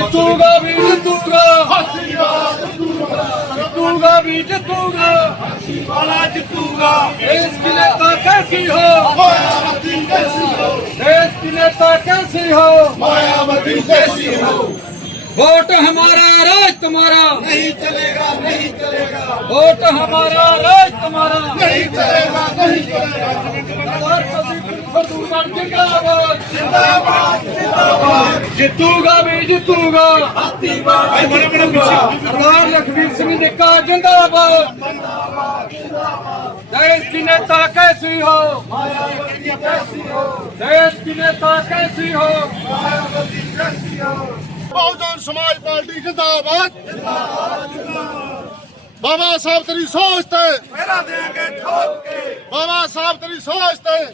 ਜਿੱਤੂਗਾ ਵੀ ਜਿੱਤੂਗਾ ਜਿੱਤੂਗਾ ਵੀ ਜਿੱਤੂਗਾ ਵਾਲਾ ਜਿੱਤੂਗਾ ਦੇਸ਼ ਕੀ ਨੇਤਾ ਕੈਸੀ ਹੋ मायावती कैसी हो देश की नेता कैसी हो मायावती कैसी हो वोट हमारा राज तुम्हारा नहीं चलेगा नहीं चलेगा वोट हमारा राज तुम्हारा नहीं चलेगा नहीं चलेगा ਮਜ਼ਦੂਰਾਂ ਜਿੰਦਾਬਾਦ ਜਿੰਦਾਬਾਦ ਜਿੰਦਾਬਾਦ। ਜਿੱਤੂਗਾ ਵੀ ਜਿੱਤੂਗਾ। ਹਾਥੀ ਬਾਬਾ ਬੜਾ ਬੜਾ ਪਿੱਛੇ ਸਰਦਾਰ ਲਖਵੀਰ ਸਿੰਘ ਨਿੱਕਾ ਜਿੰਦਾਬਾਦ ਜਿੰਦਾਬਾਦ ਜਿੰਦਾਬਾਦ। ਦੇਸ਼ ਦੀ ਨੇਤਾ ਕੈਸੀ ਹੋ? ਮਾਇਆ ਕੈਸੀ ਹੋ ਦੇਸ਼ ਦੀ ਨੇਤਾ ਕੈਸੀ ਹੋ? ਮਾਇਆ ਕੈਸੀ ਹੋ ਬਹੁਜਨ ਸਮਾਜ ਪਾਰਟੀ ਜਿੰਦਾਬਾਦ ਜਿੰਦਾਬਾਦ ਜਿੰਦਾਬਾਦ। ਬਾਬਾ ਸਾਹਿਬ ਤੇਰੀ ਸੋਚ ਤੇ। ਮੇਰਾ ਦੇਾਂਗੇ ਠੋਕ ਕੇ। ਬਾਬਾ ਸਾਹਿਬ ਤੇਰੀ ਸੋਚ ਤੇ।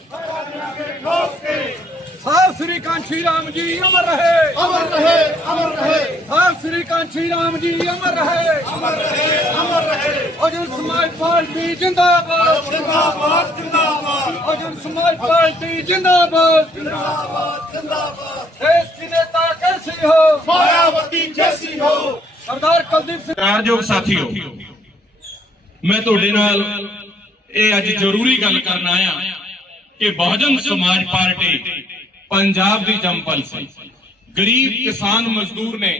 ਠੋਕ ਕੇ ਸਾਹਿਬ ਸ੍ਰੀ ਕਾਂਛੀ ਰਾਮ ਜੀ ਅਮਰ ਰਹੇ। ਅਮਰ ਰਹੇ ਅਮਰ ਰਹੇ। ਸਾਹਿਬ ਸ੍ਰੀ ਕਾਂਛੀ ਰਾਮ ਜੀ ਅਮਰ ਰਹੇ। ਅਮਰ ਰਹੇ ਅਮਰ ਰਹੇ। ਅਜਨ ਸਮਾਜ ਪਾਰਟੀ ਜਿੰਦਾਬਾਦ। ਜਿੰਦਾਬਾਦ ਜਿੰਦਾਬਾਦ। ਅਜਨ ਸਮਾਜ ਪਾਰਟੀ ਜਿੰਦਾਬਾਦ। ਜਿੰਦਾਬਾਦ ਜਿੰਦਾਬਾਦ। ਦੇਸ਼ ਦੀ ਨੇਤਾ ਕੈਸੀ ਹੋ ਮਾਇਆਵਤੀ ਜੈਸੀ ਹੋ ਸਰਦਾਰ ਕੁਲਦੀਪ ਸਿੰਘ। ਕਾਰਜੋਗ ਸਾਥੀਓ ਮੈਂ ਤੁਹਾਡੇ ਨਾਲ ਇਹ ਅੱਜ ਜ਼ਰੂਰੀ ਗੱਲ ਕਰਨ ਆਇਆ ਕਿ ਬਹੁਜਨ ਸਮਾਜ ਪਾਰਟੀ ਪੰਜਾਬ ਦੀ ਜੰਪਲ ਸੀ। ਗਰੀਬ ਕਿਸਾਨ ਮਜ਼ਦੂਰ ਨੇ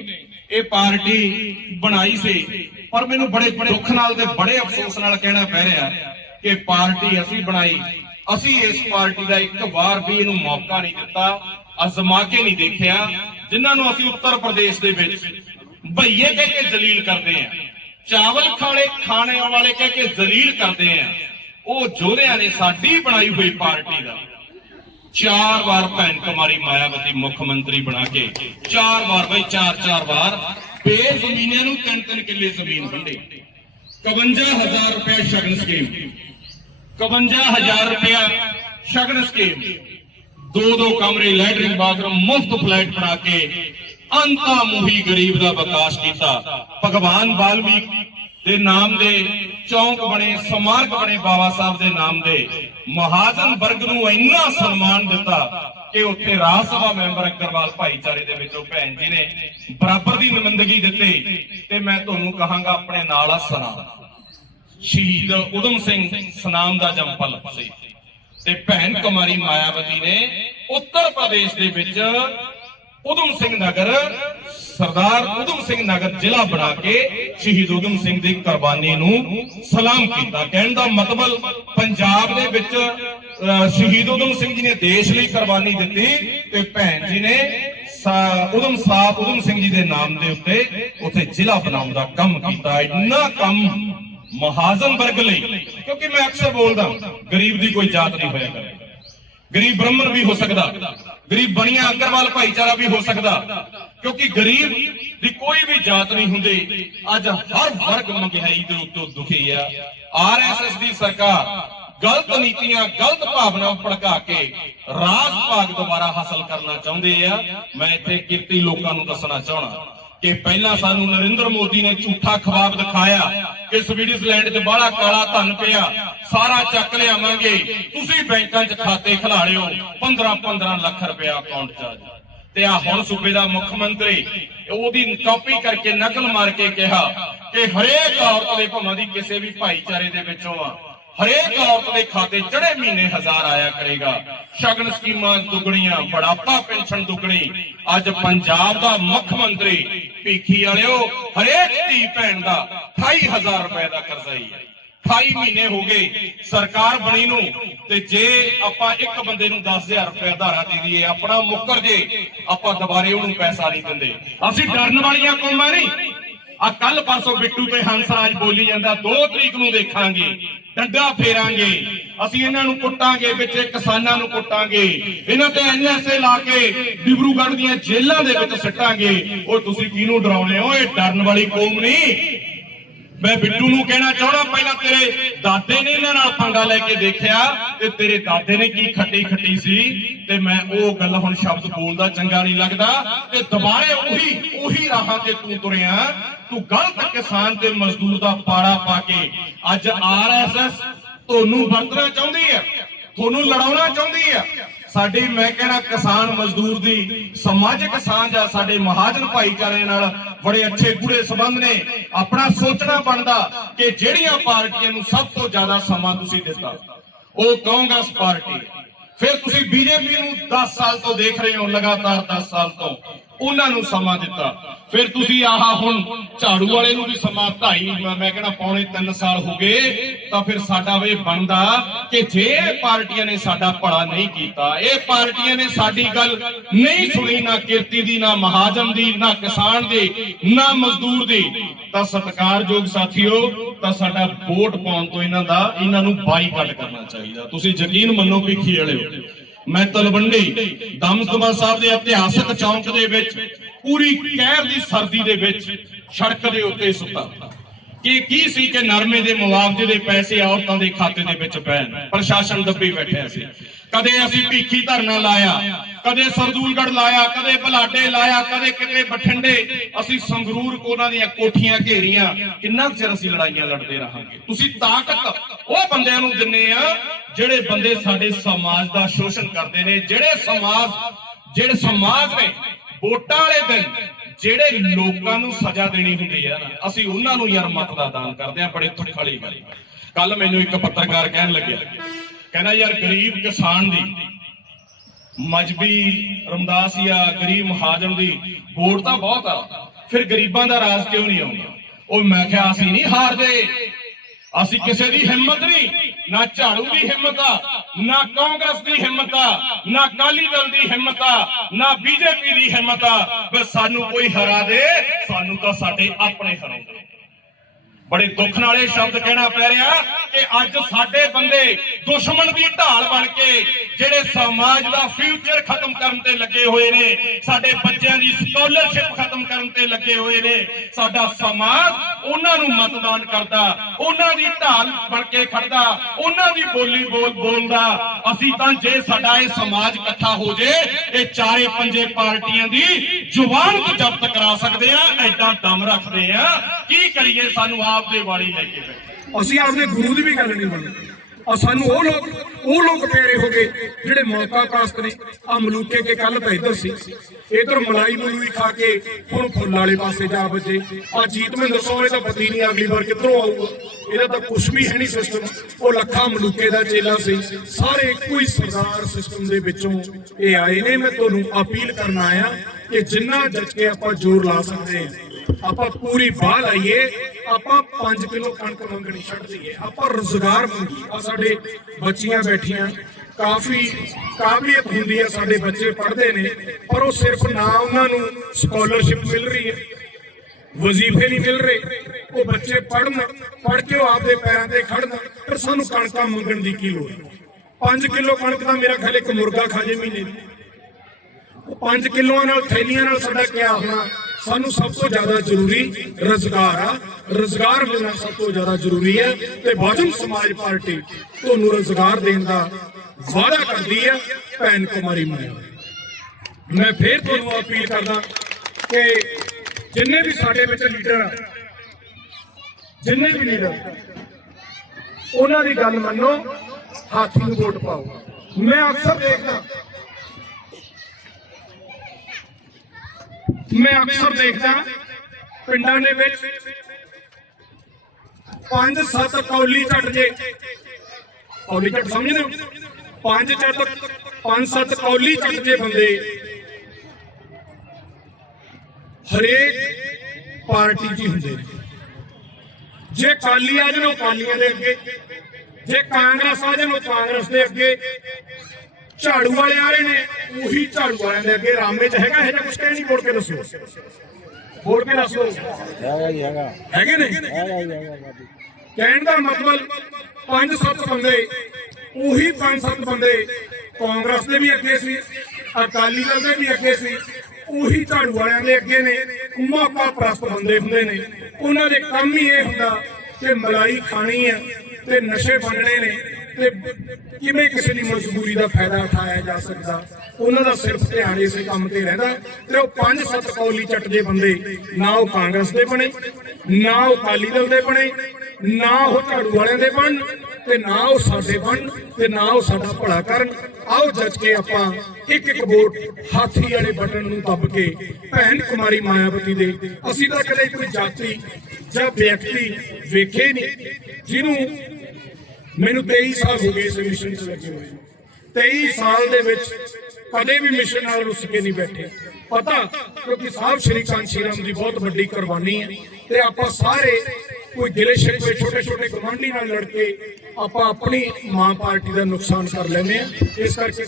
ਇਹ ਪਾਰਟੀ ਬਣਾਈ ਸੀ। ਪਰ ਮੈਨੂੰ ਬੜੇ ਦੁੱਖ ਨਾਲ ਤੇ ਬੜੇ ਅਫਸੋਸ ਨਾਲ ਕਹਿਣਾ ਪੈ ਰਿਹਾ ਕਿ ਪਾਰਟੀ ਅਸੀਂ ਬਣਾਈ। ਅਸੀਂ ਇਸ ਪਾਰਟੀ ਦਾ ਇੱਕ ਵਾਰ ਵੀ ਇਹਨੂੰ ਮੌਕਾ ਨਹੀਂ ਦਿੱਤਾ, ਅਜ਼ਮਾ ਕੇ ਨਹੀਂ ਦੇਖਿਆ, ਜਿਨ੍ਹਾਂ ਨੂੰ ਅਸੀਂ ਉੱਤਰ ਪ੍ਰਦੇਸ਼ ਦੇ ਵਿੱਚ ਭਈਏ ਕਹਿ ਕੇ ਜ਼ਲੀਲ ਕਰਦੇ ਆ ਚਾਵਲ ਖਾਣੇ ਖਾਣੇ ਵਾਲੇ ਕਹਿ ਕੇ ਜ਼ਲੀਲ ਕਰਦੇ ਆ। ਉਹ ਜੋਧਿਆਂ ਨੇ ਸਾਡੀ ਬਣਾਈ ਹੋਈ ਪਾਰਟੀ ਦਾ। ਚਾਰ ਵਾਰ ਭੈਣ ਕੁਮਾਰੀ ਮਾਇਆਵਤੀ ਮੁੱਖ ਮੰਤਰੀ ਬਣਾ ਕੇ, ਚਾਰ ਵਾਰ ਬਈ, ਚਾਰ ਚਾਰ ਵਾਰ ਬੇਜ਼ਮੀਨਿਆਂ ਨੂੰ ਤਿੰਨ ਤਿੰਨ ਕਿੱਲੇ ਜ਼ਮੀਨ ਵੰਡੇ। 51000 ਰੁਪਏ ਸ਼ਗਨ ਸਕੀਮ। 51000 ਰੁਪਏ ਸ਼ਗਨ ਸਕੀਮ। ਦੋ ਦੋ ਕਮਰੇ, ਲੈਟਰਿੰਗ ਬਾਥਰੂਮ, ਮੁਫਤ ਫਲੈਟ ਬਣਾ ਕੇ ਅੰਤਾ ਮੁਹੀ ਗਰੀਬ ਦਾ ਵਿਕਾਸ ਕੀਤਾ। ਭਗਵਾਨ ਵਾਲਮੀਕ ਦੇ ਨਾਮ ਦੇ ਚੌਂਕ ਬਣੇ, ਸਮਾਰਕ ਬਣੇ ਬਾਬਾ ਸਾਹਿਬ ਦੇ ਨਾਮ ਦੇ ਮਹਾਜਨ ਵਰਗ ਨੂੰ ਇੰਨਾ ਸਨਮਾਨ ਦਿੱਤਾ ਕਿ ਉੱਥੇ ਰਾਜ ਸਭਾ ਮੈਂਬਰ ਅਗਰਵਾਲ ਭਾਈਚਾਰੇ ਦੇ ਵਿੱਚੋਂ ਭੈਣ ਜੀ ਨੇ ਬਰਾਬਰ ਦੀ ਨੁਮਾਇੰਦਗੀ ਦਿੱਤੀ ਤੇ ਮੈਂ ਤੁਹਾਨੂੰ ਕਹਾਂਗਾ ਆਪਣੇ ਨਾਲ ਸਨਾਮ ਸ਼ਹੀਦ ਉਦਮ ਸਿੰਘ ਸਨਾਮ ਦਾ ਜੰਪਲ ਸੀ। ਤੇ ਭੈਣ ਕੁਮਾਰੀ ਮਾਇਆਵਤੀ ਨੇ ਉੱਤਰ ਪ੍ਰਦੇਸ਼ ਦੇ ਵਿੱਚ ਉਦਮ ਸਿੰਘ ਨਗਰ, ਸਰਦਾਰ ਉਦਮ ਸਿੰਘ ਨਗਰ ਜ਼ਿਲ੍ਹਾ ਬਣਾ ਕੇ ਸ਼ਹੀਦ ਉਦਮ ਸਿੰਘ ਦੀ ਕੁਰਬਾਨੀ ਨੂੰ ਸਲਾਮ ਕੀਤਾ। ਕਹਿਣ ਦਾ ਮਤਲਬ ਪੰਜਾਬ ਦੇ ਵਿੱਚ ਸ਼ਹੀਦ ਉਦਮ ਸਿੰਘ ਜੀ ਨੇ ਦੇਸ਼ ਲਈ ਕੁਰਬਾਨੀ ਦਿੱਤੀ ਤੇ ਭੈਣ ਜੀ ਨੇ ਸਾ- ਉਦਮ ਸਾਹਿਬ ਉਦਮ ਸਿੰਘ ਜੀ ਦੇ ਨਾਮ ਦੇ ਉੱਤੇ ਉੱਥੇ ਜ਼ਿਲ੍ਹਾ ਬਣਾਉਣ ਦਾ ਕੰਮ ਕੀਤਾ। ਇੰਨਾ ਕੰਮ ਮਹਾਜਨ ਵਰਗ ਲਈ, ਕਿਉਂਕਿ ਮੈਂ ਅਕਸਰ ਬੋਲਦਾ, ਗਰੀਬ ਦੀ ਕੋਈ ਜਾਤ ਨਹੀਂ ਹੋਇਆ ਕਰੇ। ਗਰੀਬ ਬ੍ਰਾਹਮਣ ਵੀ ਹੋ ਸਕਦਾ। ਗਰੀਬ ਬਣੀਆਂ ਅਗਰਵਾਲ ਭਾਈਚਾਰਾ ਵੀ ਹੋ ਸਕਦਾ। ਕਿਉਂਕਿ ਗਰੀਬ ਦੀ ਕੋਈ ਵੀ ਜਾਤ ਨਹੀਂ ਹੁੰਦੀ। ਅੱਜ ਹਰ ਵਰਗ ਮਹਿੰਗਾਈ ਦੇ ਉੱਤੋਂ ਦੁਖੀ ਆ। ਆਰਐਸਐਸ ਦੀ ਸਰਕਾਰ ਗਲਤ ਨੀਤੀਆਂ, ਗਲਤ ਭਾਵਨਾ ਭੜਕਾ ਕੇ ਰਾਜ ਭਾਗ ਦੁਬਾਰਾ ਹਾਸਲ ਕਰਨਾ ਚਾਹੁੰਦੇ ਆ। ਮੈਂ ਇੱਥੇ ਕਿਰਤੀ ਲੋਕਾਂ ਨੂੰ ਦੱਸਣਾ ਚਾਹਣਾ ਕਿ ਪਹਿਲਾਂ ਸਾਨੂੰ ਨਰਿੰਦਰ ਮੋਦੀ ਨੇ ਝੂਠਾ ਖਵਾਬ ਦਿਖਾਇਆ ਕਿ ਸਵੀਟਜ਼ਰਲੈਂਡ 'ਚ ਬੜਾ ਕਾਲਾ ਧਨ ਪਿਆ, ਸਾਰਾ ਚੱਕ ਲਿਆਵਾਂਗੇ ਤੁਸੀਂ ਬੈਂਕਾਂ 'ਚ ਖਾਤੇ ਖਿਲਾ ਲਿਓ 15 15 ਲੱਖ ਰੁਪਇਆ ਅਕਾਊਂਟ 'ਚ ਆ ਜਾਊ। ਤੇ ਆ ਹੁਣ ਸੂਬੇ ਦਾ ਮੁੱਖ ਮੰਤਰੀ, ਉਹਦੀ ਕਾਪੀ ਕਰਕੇ ਨਕਲ ਮਾਰ ਕੇ ਕਿਹਾ ਕਿ ਹਰੇਕ ਔਰਤ ਦੇ ਭਾਵਾਂ ਦੀ ਕਿਸੇ ਵੀ ਭਾਈਚਾਰੇ ਦੇ ਵਿੱਚੋਂ ਆ ਹਰੇਕ ਔਰਤ ਦੇ ਖਾਤੇ ਚੜੇ ਮਹੀਨੇ ਹਜ਼ਾਰ ਆਇਆ ਕਰੇਗਾ। ਸ਼ਗਨ ਸਕੀਮਾਂ ਦੁੱਗਣੀਆਂ, ਬੜਾਪਾ ਪੈਨਸ਼ਨ ਦੁੱਗਣੀ। ਅੱਜ ਪੰਜਾਬ ਦਾ ਮੁੱਖ ਮੰਤਰੀ, ਭੀਖੀ ਵਾਲਿਓ, ਹਰੇਕ ਧੀ ਭੈਣ ਦਾ 28000 ਰੁਪਏ ਦਾ ਕਰਜ਼ਾ ਹੀ ਹੈ। 28 ਮਹੀਨੇ ਹੋ ਗਏ, ਸਰਕਾਰ ਬਣੀ ਨੂੰ, ਤੇ ਜੇ ਆਪਾਂ ਇੱਕ ਬੰਦੇ ਨੂੰ 10000 ਰੁਪਏ ਧਾਰਾ ਦੇ ਦਈਏ, ਆਪਣਾ ਮੁੱਕਰ ਜੇ, ਆਪਾਂ ਦੁਬਾਰੇ ਉਹਨੂੰ ਪੈਸਾ ਨਹੀਂ ਦਿੰਦੇ। ਅਸੀਂ ਡਰਨ ਵਾਲੀਆਂ ਕੌਮਾਂ ਨਹੀਂ। ਆ ਕੱਲ ਪਰਸੋਂ ਬਿੱਟੂ ਤੇ ਹੰਸਰਾਜ ਬੋਲੀ ਜਾਂਦਾ 2 ਤਰੀਕ ਨੂੰ ਦੇਖਾਂਗੇ। ਡੰਡਾ ਫੇਰਾਂਗੇ। ਅਸੀਂ ਇਹਨਾਂ ਨੂੰ ਕੁੱਟਾਂਗੇ, ਵਿੱਚ ਕਿਸਾਨਾਂ ਨੂੰ ਕੁੱਟਾਂਗੇ। ਇਹਨਾਂ ਤੇ ਐਨਐਸਏ ਲਾ ਕੇ ਡਿਬਰੂਗੜ੍ਹ ਦੀਆਂ ਜੇਲ੍ਹਾਂ ਦੇ ਵਿੱਚ ਸਿੱਟਾਂਗੇ। ਉਹ ਤੁਸੀਂ ਕਿਹਨੂੰ ਡਰਾਉਂਦੇ ਹੋ? ਇਹ ਡਰਨ ਵਾਲੀ ਕੌਮ ਨਹੀਂ। ਮੈਂ ਬਿੱਟੂ ਨੂੰ ਕਹਿਣਾ ਚਾਹਣਾ ਪਹਿਲਾਂ ਤੇਰੇ ਦਾਦੇ ਨੇ ਇਹਨਾਂ ਨਾਲ ਪੰਗਾ ਲੈ ਕੇ ਦੇਖਿਆ ਤੇ ਤੇਰੇ ਦਾਦੇ ਨੇ ਕੀ ਖੱਟੀ ਖੱਟੀ ਸੀ? ਤੇ ਮੈਂ ਉਹ ਗੱਲ ਹੁਣ ਸ਼ਬਦ ਬੋਲਦਾ ਚੰਗਾ ਨਹੀਂ ਲੱਗਦਾ। ਤੇ ਦੁਬਾਰੇ ਉਹੀ ਉਹੀ ਰਾਹਾਂ ਤੇ ਤੂੰ ਤੁਰਿਆ। ਤੂੰ ਗਲਤ ਕਿਸਾਨ ਤੇ ਮਜ਼ਦੂਰ ਦਾ ਪਾੜਾ ਪਾ ਕੇ ਅੱਜ ਆਰਐਸਐਸ ਤੁਹਾਨੂੰ ਵਰਤਣਾ ਚਾਹੁੰਦੀ ਹੈ ਤੁਹਾਨੂੰ ਲੜਾਉਣਾ ਚਾਹੁੰਦੀ ਹੈ ਸਾਡੀ ਮੈਂ ਕਹਿਣਾ ਕਿਸਾਨ ਮਜ਼ਦੂਰ ਦੀ, ਸਮਾਜਿਕ ਸਾਂਝ ਆ ਸਾਡੇ ਮਹਾਜਨ ਭਾਈਚਾਰੇ ਨਾਲ, ਬੜੇ ਅੱਛੇ ਗੂੜੇ ਸਬੰਧ ਨੇ। ਆਪਣਾ ਸੋਚਣਾ ਬਣਦਾ ਕਿ ਜਿਹੜੀਆਂ ਪਾਰਟੀਆਂ ਨੂੰ ਸਭ ਤੋਂ ਜ਼ਿਆਦਾ ਸਮਾਂ ਤੁਸੀਂ ਦਿੱਤਾ, ਉਹ ਕਾਂਗਰਸ ਪਾਰਟੀ। ਫਿਰ ਤੁਸੀਂ ਬੀਜੇਪੀ ਨੂੰ 10 ਸਾਲ ਤੋਂ ਦੇਖ ਰਹੇ ਹੋ, ਲਗਾਤਾਰ 10 ਸਾਲ ਤੋਂ। ਉਹਨਾਂ ਨੂੰ ਸਮਾਂ ਦਿੱਤਾ। ਫਿਰ ਤੁਸੀਂ ਆਹ ਹੁਣ ਝਾੜੂ ਵਾਲੇ ਨੂੰ ਵੀ ਸਮਾਂ ਢਾਈ ਮੈਂ ਕਹਿੰਦਾ ਪੌਣੇ 3 ਸਾਲ ਹੋ ਗਏ, ਤਾਂ ਫਿਰ ਸਾਡਾ ਵੇ ਬਣਦਾ ਕਿ ਜੇ ਪਾਰਟੀਆਂ ਨੇ ਸਾਡਾ ਭਲਾ ਨਹੀਂ ਕੀਤਾ, ਇਹ ਪਾਰਟੀਆਂ ਨੇ ਸਾਡੀ ਗੱਲ ਨਹੀਂ ਸੁਣੀ, ਨਾ ਕਿਰਤੀ ਦੀ, ਨਾ ਮਹਾਜਨ ਦੀ, ਨਾ ਕਿਸਾਨ ਦੀ, ਨਾ ਮਜ਼ਦੂਰ ਦੀ, ਤਾਂ ਸਤਿਕਾਰਯੋਗ ਸਾਥੀਓ, ਤਾਂ ਸਾਡਾ ਵੋਟ ਪਾਉਣ ਤੋਂ ਇਹਨਾਂ ਦਾ ਇਹਨਾਂ ਨੂੰ ਬਾਈਕਾਟ ਕਰਨਾ ਚਾਹੀਦਾ। ਤੁਸੀਂ ਯਕੀਨ ਮੰਨੋ ਭਿੱਖੀ ਵਾਲਿਓ ਮੈਂ ਤਲਵੰਡੀ ਦਮਦਮਾ ਸਾਹਿਬ ਦੇ ਇਤਿਹਾਸਕ ਚੌਂਕ ਦੇ ਵਿੱਚ, ਪੂਰੀ ਕਹਿਰ ਦੀ ਸਰਦੀ ਦੇ ਵਿੱਚ, ਸੜਕ ਦੇ ਉੱਤੇ ਸੁੱਤਾ। ਕਿ ਕੀ ਸੀ ਕਿ ਨਰਮੇ ਦੇ ਮੁਆਵਜ਼ੇ ਦੇ ਪੈਸੇ ਔਰਤਾਂ ਦੇ ਖਾਤੇ ਦੇ ਵਿੱਚ ਪੈਣ? ਪ੍ਰਸ਼ਾਸਨ ਦੱਬੀ ਬੈਠਿਆ ਸੀ। ਕਦੇ ਅਸੀਂ ਭੀਖੀ ਧਰਨਾ ਲਾਇਆ, ਕਦੇ ਸਰਦੂਲਗੜ ਲਾਇਆ, ਕਦੇ ਬਲਾਡੇ ਲਾਇਆ, ਕਦੇ ਕਿਤੇ ਬਠਿੰਡੇ। ਅਸੀਂ ਸੰਗਰੂਰ ਕੋਨਾਂ ਦੀਆਂ ਕੋਠੀਆਂ ਘੇਰੀਆਂ। ਕਿੰਨਾ ਕੁ ਚਿਰ ਅਸੀਂ ਲੜਾਈਆਂ ਲੜਦੇ ਰਹਾਂਗੇ? ਤੁਸੀਂ ਤਾਕਤ, ਉਹ ਬੰਦਿਆਂ ਨੂੰ ਦਿੰਨੇ ਆ ਜਿਹੜੇ ਬੰਦੇ ਸਾਡੇ ਸਮਾਜ ਦਾ ਸ਼ੋਸ਼ਣ ਕਰਦੇ ਨੇ, ਜਿਹੜੇ ਸਮਾਜ ਜਿਹੜੇ ਸਮਾਜ ਨੇ, ਵੋਟਾਂ ਵਾਲੇ ਦਿਨ ਜਿਹੜੇ ਲੋਕਾਂ ਨੂੰ ਸਜ਼ਾ ਦੇਣੀ ਹੁੰਦੀ ਹੈ ਨਾ, ਅਸੀਂ ਉਹਨਾਂ ਨੂੰ ਯਾਰ ਮਤ ਦਾ ਦਾਨ ਕਰਦੇ ਆ ਬੜੇ ਦੁੱਖ ਵਾਲੀ। ਗੱਲ ਕੱਲ ਮੈਨੂੰ ਇੱਕ ਪੱਤਰਕਾਰ ਕਹਿਣ ਲੱਗਿਆ ਕਹਿੰਦਾ, ਯਾਰ ਗਰੀਬ ਕਿਸਾਨ ਦੀ, ਮਜਬੀ ਰਮਦਾਸੀਆ ਗਰੀਬ ਮਹਾਜਮ ਦੀ ਵੋਟ ਤਾਂ ਬਹੁਤ ਆ, ਫਿਰ ਗਰੀਬਾਂ ਦਾ ਰਾਜ ਕਿਉਂ ਨਹੀਂ ਆਉਂਦਾ? ਉਹ ਮੈਂ ਕਿਹਾ, ਅਸੀਂ ਨਹੀਂ ਹਾਰਦੇ, ਅਸੀਂ ਕਿਸੇ ਦੀ ਹਿੰਮਤ ਨਹੀਂ ਨਾ ਝਾੜੂ ਦੀ ਹਿੰਮਤ ਆ, ਨਾ ਕਾਂਗਰਸ ਦੀ ਹਿੰਮਤ ਆ, ਨਾ ਅਕਾਲੀ ਦਲ ਦੀ ਹਿੰਮਤ ਆ, ਨਾ ਬੀਜੇਪੀ ਦੀ ਹਿੰਮਤ ਆ। ਵੀ ਸਾਨੂੰ ਕੋਈ ਹਰਾ ਦੇ, ਸਾਨੂੰ ਤਾਂ ਸਾਡੇ ਆਪਣੇ ਹਰਾਉਂਦੇ ਬੜੇ ਦੁੱਖ ਨਾਲ ਇਹ ਸ਼ਬਦ ਕਹਿਣਾ ਪੈ ਰਿਹਾ ਕਿ ਅੱਜ ਸਾਡੇ ਬੰਦੇ ਦੁਸ਼ਮਣ ਦੀ ਢਾਲ ਬਣ ਕੇ ਜਿਹੜੇ ਸਮਾਜ ਦਾ ਫਿਊਚਰ ਖਤਮ ਕਰਨ ਤੇ ਲੱਗੇ ਹੋਏ ਨੇ, ਸਾਡੇ ਬੱਚਿਆਂ ਦੀ ਸਕਾਲਰਸ਼ਿਪ ਖਤਮ ਕਰਨ ਤੇ ਲੱਗੇ ਹੋਏ ਨੇ, ਸਾਡਾ ਸਮਾਜ ਉਹਨਾਂ ਨੂੰ ਮਤਦਾਨ ਕਰਦਾ, ਉਹਨਾਂ ਦੀ ਢਾਲ ਬਣ ਕੇ ਖੜਦਾ, ਉਹਨਾਂ ਦੀ ਬੋਲੀ ਬੋਲ ਬੋਲਦਾ। ਅਸੀਂ ਤਾਂ ਜੇ ਸਾਡਾ ਇਹ ਸਮਾਜ ਇਕੱਠਾ ਹੋ ਜੇ, ਇਹ ਚਾਰੇ ਪੰਜੇ ਪਾਰਟੀਆਂ ਦੀ ਜ਼ੁਬਾਨ ਤੋਂ ਜ਼ਬਤ ਕਰਾ ਸਕਦੇ ਆ, ਐਡਾ ਦਮ ਰੱਖਦੇ ਆ। ਕੀ ਕਰੀਏ? ਸਾਨੂੰ ਆਪ ਦੇ ਵਾਲੀ ਲੈ ਕੇ ਬੈਠੇ। ਅਸੀਂ ਆਪਦੇ ਗੁਰੂ ਦੀ ਵੀ ਗੱਲ ਨਹੀਂ ਮੰਨਦੇ। ਆ ਸਾਨੂੰ ਉਹ ਲੋਕ ਉਹ ਲੋਕ ਪਿਆਰੇ ਹੋ ਗਏ ਜਿਹੜੇ ਮੌਕਾ ਪਾਸਤ ਨੇ। ਆ ਮਲੂਕੇ ਕੇ ਕੱਲ ਤਾਂ ਇੱਧਰ ਸੀ। ਇੱਧਰ ਮਲਾਈ ਮਲੂਈ ਖਾ ਕੇ ਹੁਣ ਫੁੱਲ ਵਾਲੇ ਪਾਸੇ ਜਾ ਵੱਜੇ। ਆ ਜੀਤ ਮਹਿੰਦਰ ਦੱਸੋ ਇਹਦਾ ਪਤੀ ਨਹੀਂ ਅਗਲੀ ਵਾਰ ਕਿੱਧਰੋਂ ਆਊਗਾ। ਇਹਦਾ ਤਾਂ ਕੁਝ ਵੀ ਹੈ ਨਹੀਂ ਸਿਸਟਮ ਉਹ ਲੱਖਾਂ ਮਲੂਕੇ ਦਾ ਚੇਲਾ ਸੀ। ਸਾਰੇ ਇੱਕੋ ਹੀ ਸਰਦਾਰ ਸਿਸਟਮ ਦੇ ਵਿੱਚੋਂ ਇਹ ਆਏ ਨੇ। ਮੈਂ ਤੁਹਾਨੂੰ ਅਪੀਲ ਕਰਨ ਆਇਆ ਕਿ ਜਿੰਨਾ ਜੱਜ ਕੇ ਆਪਾਂ ਜ਼ੋਰ ਲਾ ਸਕਦੇ ਹਾਂ ਆਪਾਂ ਪੂਰੀ ਬਾਹ ਲਾਈਏ, ਆਪਾਂ 5 ਕਿਲੋ ਕਣਕ ਮੰਗਣੀ ਛੱਡ ਦਈਏ। ਆਪਾਂ ਰੋਜ਼ਗਾਰ ਮੰਗੀ ਆ ਸਾਡੇ ਬੱਚੀਆਂ ਬੈਠੀਆਂ, ਕਾਫੀ ਕਾਬਲੀਅਤ ਹੁੰਦੀ ਹੈ ਸਾਡੇ ਬੱਚੇ ਪੜ੍ਹਦੇ ਨੇ, ਪਰ ਉਹ ਸਿਰਫ ਨਾ ਉਹਨਾਂ ਨੂੰ ਸਕਾਲਰਸ਼ਿਪ ਮਿਲ ਰਹੀ ਹੈ। ਵਜ਼ੀਫੇ ਨਹੀਂ ਮਿਲ ਰਹੇ। ਉਹ ਬੱਚੇ ਪੜ੍ਹਨ, ਪੜ੍ਹ ਕੇ ਉਹ ਆਪਦੇ ਪੈਰਾਂ ਤੇ ਖੜਨ ਪਰ ਸਾਨੂੰ ਕਣਕਾਂ ਮੰਗਣ ਦੀ ਕੀ ਲੋੜ? 5 ਕਿਲੋ ਕਣਕ ਦਾ ਮੇਰਾ ਖਿਆਲ ਇੱਕ ਮੁਰਗਾ ਖਾ ਜੇ ਮਹੀਨੇ ਦੀ। 5 ਕਿਲੋਆਂ ਨਾਲ, ਥੈਲੀਆਂ ਨਾਲ ਸਾਡਾ ਕੀ ਹੋਣਾ? ਸਾਨੂੰ ਸਭ ਤੋਂ ਜ਼ਿਆਦਾ ਜ਼ਰੂਰੀ ਰੋਜ਼ਗਾਰ ਆ। ਰੋਜ਼ਗਾਰ ਮਿਲਣਾ ਸਭ ਤੋਂ ਜ਼ਿਆਦਾ ਜ਼ਰੂਰੀ ਹੈ ਤੇ ਬਹੁਜਨ ਸਮਾਜ ਪਾਰਟੀ ਤੁਹਾਨੂੰ ਰੋਜ਼ਗਾਰ ਦੇਣ ਦਾ ਵਾਅਦਾ ਕਰਦੀ ਹੈ, ਭੈਣ ਕੁਮਾਰੀ ਮਾਇਆ। ਮੈਂ ਫੇਰ ਤੁਹਾਨੂੰ ਅਪੀਲ ਕਰਦਾ ਕਿ ਜਿੰਨੇ ਵੀ ਸਾਡੇ ਵਿੱਚ ਲੀਡਰ ਆ, ਜਿੰਨੇ ਵੀ ਲੀਡਰ, ਉਹਨਾਂ ਦੀ ਗੱਲ ਮੰਨੋ, ਹਾਥੀ ਨੂੰ ਵੋਟ ਪਾਓ। ਮੈਂ ਅਕਸਰ ਦੇਖਦਾ ਮੈਂ ਅਕਸਰ ਦੇਖਦਾ ਪਿੰਡਾਂ ਦੇ ਵਿੱਚ ਪੰਜ ਸੱਤ ਕੌਲੀ ਝੱਟ ਜੇ। ਕੌਲੀ ਝੱਟ ਸਮਝਦੇ ਹੋ? ਪੰਜ ਚੱਟ ਪੰਜ ਸੱਤ ਕੌਲੀ ਝੱਟ ਜੇ ਬੰਦੇ। ਹਰੇਕ ਪਾਰਟੀ 'ਚ ਹੁੰਦੇ ਨੇ। ਜੇ ਕਾਲੀ ਆ ਜਾਣ, ਉਹ ਕਾਲੀਆਂ ਦੇ ਅੱਗੇ। ਜੇ ਕਾਂਗਰਸ ਆ ਜਾਣ ਕਾਂਗਰਸ ਦੇ ਅੱਗੇ। ਝਾੜੂ ਵਾਲੇ ਆ ਰਹੇ ਨੇ ਉਹੀ ਝਾੜੂ ਵਾਲਿਆਂ ਦੇ ਅੱਗੇ ਰਾਮੇ ਚ ਹੈਗਾ ਇਹ ਜਾਂ ਕੁਝ ਕਹਿ ਨਹੀਂ ਬੋਲ ਕੇ ਦੱਸੋ। ਬੋਲ ਕੇ ਦੱਸੋ। ਹੈਗਾ ਹੀ ਹੈਗਾ। ਹੈਗੇ ਨੇ? ਹੈਗਾ ਹੀ ਹੈਗਾ ਕਹਿਣ ਦਾ ਮਤਲਬ ਪੰਜ ਸੱਤ ਬੰਦੇ ਉਹੀ ਪੰਜ ਸੱਤ ਬੰਦੇ ਕਾਂਗਰਸ ਦੇ ਵੀ ਅੱਗੇ ਸੀ ਅਕਾਲੀ ਦਲ ਦੇ ਵੀ ਅੱਗੇ ਸੀ ਉਹੀ ਝਾੜੂ ਵਾਲਿਆਂ ਦੇ ਅੱਗੇ ਨੇ ਮੌਕਾ ਪ੍ਰਸਤ ਬੰਦੇ ਹੁੰਦੇ ਨੇ। ਉਹਨਾਂ ਦੇ ਕੰਮ ਹੀ ਇਹ ਹੁੰਦਾ ਕਿ ਮਲਾਈ ਖਾਣੀ ਹੈ ਤੇ ਨਸ਼ੇ ਵੰਡਣੇ ਨੇ ਤੇ ਕਿਵੇਂ ਕਿਸੇ ਦੀ ਮਜਬੂਰੀ ਦਾ ਫਾਇਦਾ ਉਠਾਇਆ ਜਾ ਸਕਦਾ? ਉਹਨਾਂ ਦਾ ਸਿਰਫ ਧਿਆਨ ਇਸੇ ਕੰਮ ਤੇ ਰਹਿੰਦਾ ਤੇ ਉਹ ਪੰਜ ਸੱਤ ਕੌਲੀ ਚੱਟਦੇ ਬੰਦੇ ਨਾ ਉਹ ਕਾਂਗਰਸ ਦੇ ਬਣੇ, ਨਾ ਉਹ ਅਕਾਲੀ ਦਲ ਦੇ ਬਣੇ, ਨਾ ਉਹ ਝਾੜੂ ਵਾਲਿਆਂ ਦੇ ਬਣ ਤੇ ਨਾ ਉਹ ਸਾਡੇ ਬਣ ਤੇ ਨਾ ਉਹ ਸਾਡਾ ਭਲਾ ਕਰਨ। ਆਓ ਜੱਜ ਕੇ ਆਪਾਂ ਇੱਕ ਇੱਕ ਵੋਟ ਹਾਥੀ ਵਾਲੇ ਬਟਨ ਨੂੰ ਦੱਬ ਕੇ ਭੈਣ ਕੁਮਾਰੀ ਮਾਇਆਵਤੀ ਦੇ। ਅਸੀਂ ਤਾਂ ਕਦੇ ਕੋਈ ਜਾਤੀ ਜਾਂ ਵਿਅਕਤੀ ਵੇਖੇ ਨਹੀਂ। ਜਿਹਨੂੰ ਮੈਨੂੰ 23 ਸਾਲ ਹੋ ਗਏ ਇਸ ਮਿਸ਼ਨ 'ਚ ਲੱਗੇ ਹੋਏ 23 ਸਾਲ ਦੇ ਵਿੱਚ ਕਦੇ ਵੀ ਮਿਸ਼ਨ ਨਾਲ ਰੁੱਸ ਕੇ ਨਹੀਂ ਬੈਠੇ। ਪਤਾ, ਕਿਉਂਕਿ ਸਾਹਿਬ ਸ਼੍ਰੀ ਕਾਂਸ਼ੀ ਰਾਮ ਦੀ ਬਹੁਤ ਵੱਡੀ ਕੁਰਬਾਨੀ ਹੈ ਤੇ ਆਪਾਂ ਸਾਰੇ ਕੋਈ ਗਿਲੇ ਸ਼ਿਕਵੇ ਛੋਟੇ ਛੋਟੇ ਕਮਾਂਡੀ ਨਾਲ ਲੜ ਕੇ ਆਪਾਂ ਆਪਣੀ ਮਾਂ ਪਾਰਟੀ ਦਾ ਨੁਕਸਾਨ ਕਰ ਲੈਂਦੇ ਆ ਇਸ ਕਰਕੇ